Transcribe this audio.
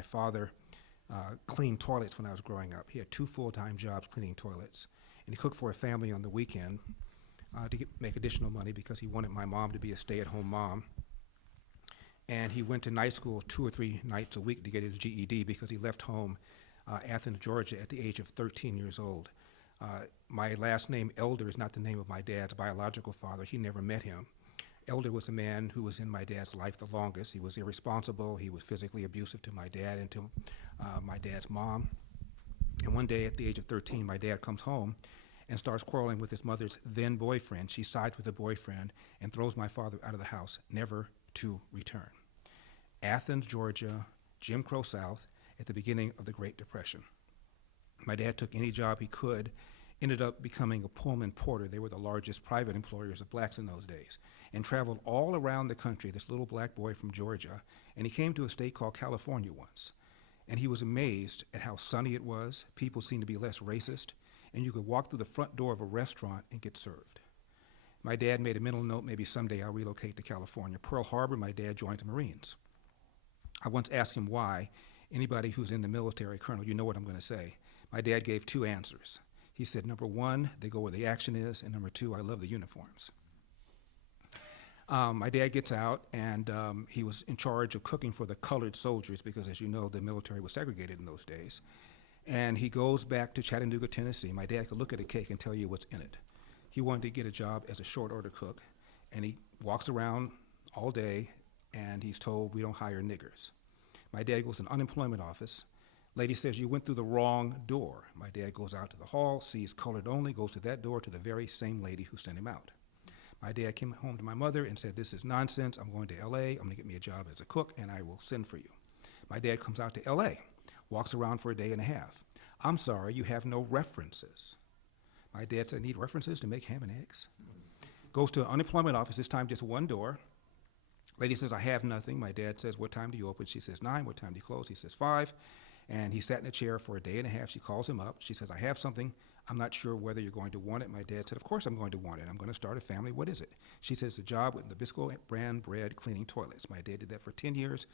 my father cleaned toilets when I was growing up. He had two full-time jobs cleaning toilets, and he cooked for a family on the weekend to make additional money because he wanted my mom to be a stay-at-home mom. And he went to night school 2 or 3 nights a week to get his GED because he left home, Athens, Georgia, at the age of 13 years old. My last name, Elder, is not the name of my dad's biological father. He never met him. Elder was a man who was in my dad's life the longest. He was irresponsible. He was physically abusive to my dad and to my dad's mom. And one day at the age of 13, my dad comes home and starts quarreling with his mother's then boyfriend. She sides with the boyfriend and throws my father out of the house, never to return. Athens, Georgia, Jim Crow South, at the beginning of the Great Depression. My dad took any job he could, ended up becoming a Pullman porter. They were the largest private employers of blacks in those days, and traveled all around the country, this little black boy from Georgia, and he came to a state called California once. And he was amazed at how sunny it was, people seemed to be less racist, and you could walk through the front door of a restaurant and get served. My dad made a mental note, maybe someday I'll relocate to California. Pearl Harbor, my dad joined the Marines. I once asked him why. Anybody who's in the military, Colonel, you know what I'm going to say. My dad gave 2 answers. He said, number 1, they go where the action is, and number 2, I love the uniforms. My dad gets out, and he was in charge of cooking for the colored soldiers because, as you know, the military was segregated in those days. And he goes back to Chattanooga, Tennessee. My dad could look at a cake and tell you what's in it. He wanted to get a job as a short order cook, and he walks around all day, and he's told, we don't hire niggers. My dad goes to an unemployment office. Lady says, you went through the wrong door. My dad goes out to the hall, sees colored only, goes to that door to the very same lady who sent him out. My dad came home to my mother and said, this is nonsense. I'm going to LA. I'm going to get me a job as a cook, and I will send for you. My dad comes out to LA, walks around for a day and a half. I'm sorry, you have no references. My dad said, need references to make ham and eggs? Goes to an unemployment office, this time just one door. Lady says, I have nothing. My dad says, what time do you open? She says, 9. What time do you close? He says, 5. And he sat in a chair for a day and a half. She calls him up. She says, I have something. I'm not sure whether you're going to want it. My dad said, of course I'm going to want it. I'm going to start a family. What is it? She says, a job with Nabisco brand bread cleaning toilets. My dad did that for 10 years,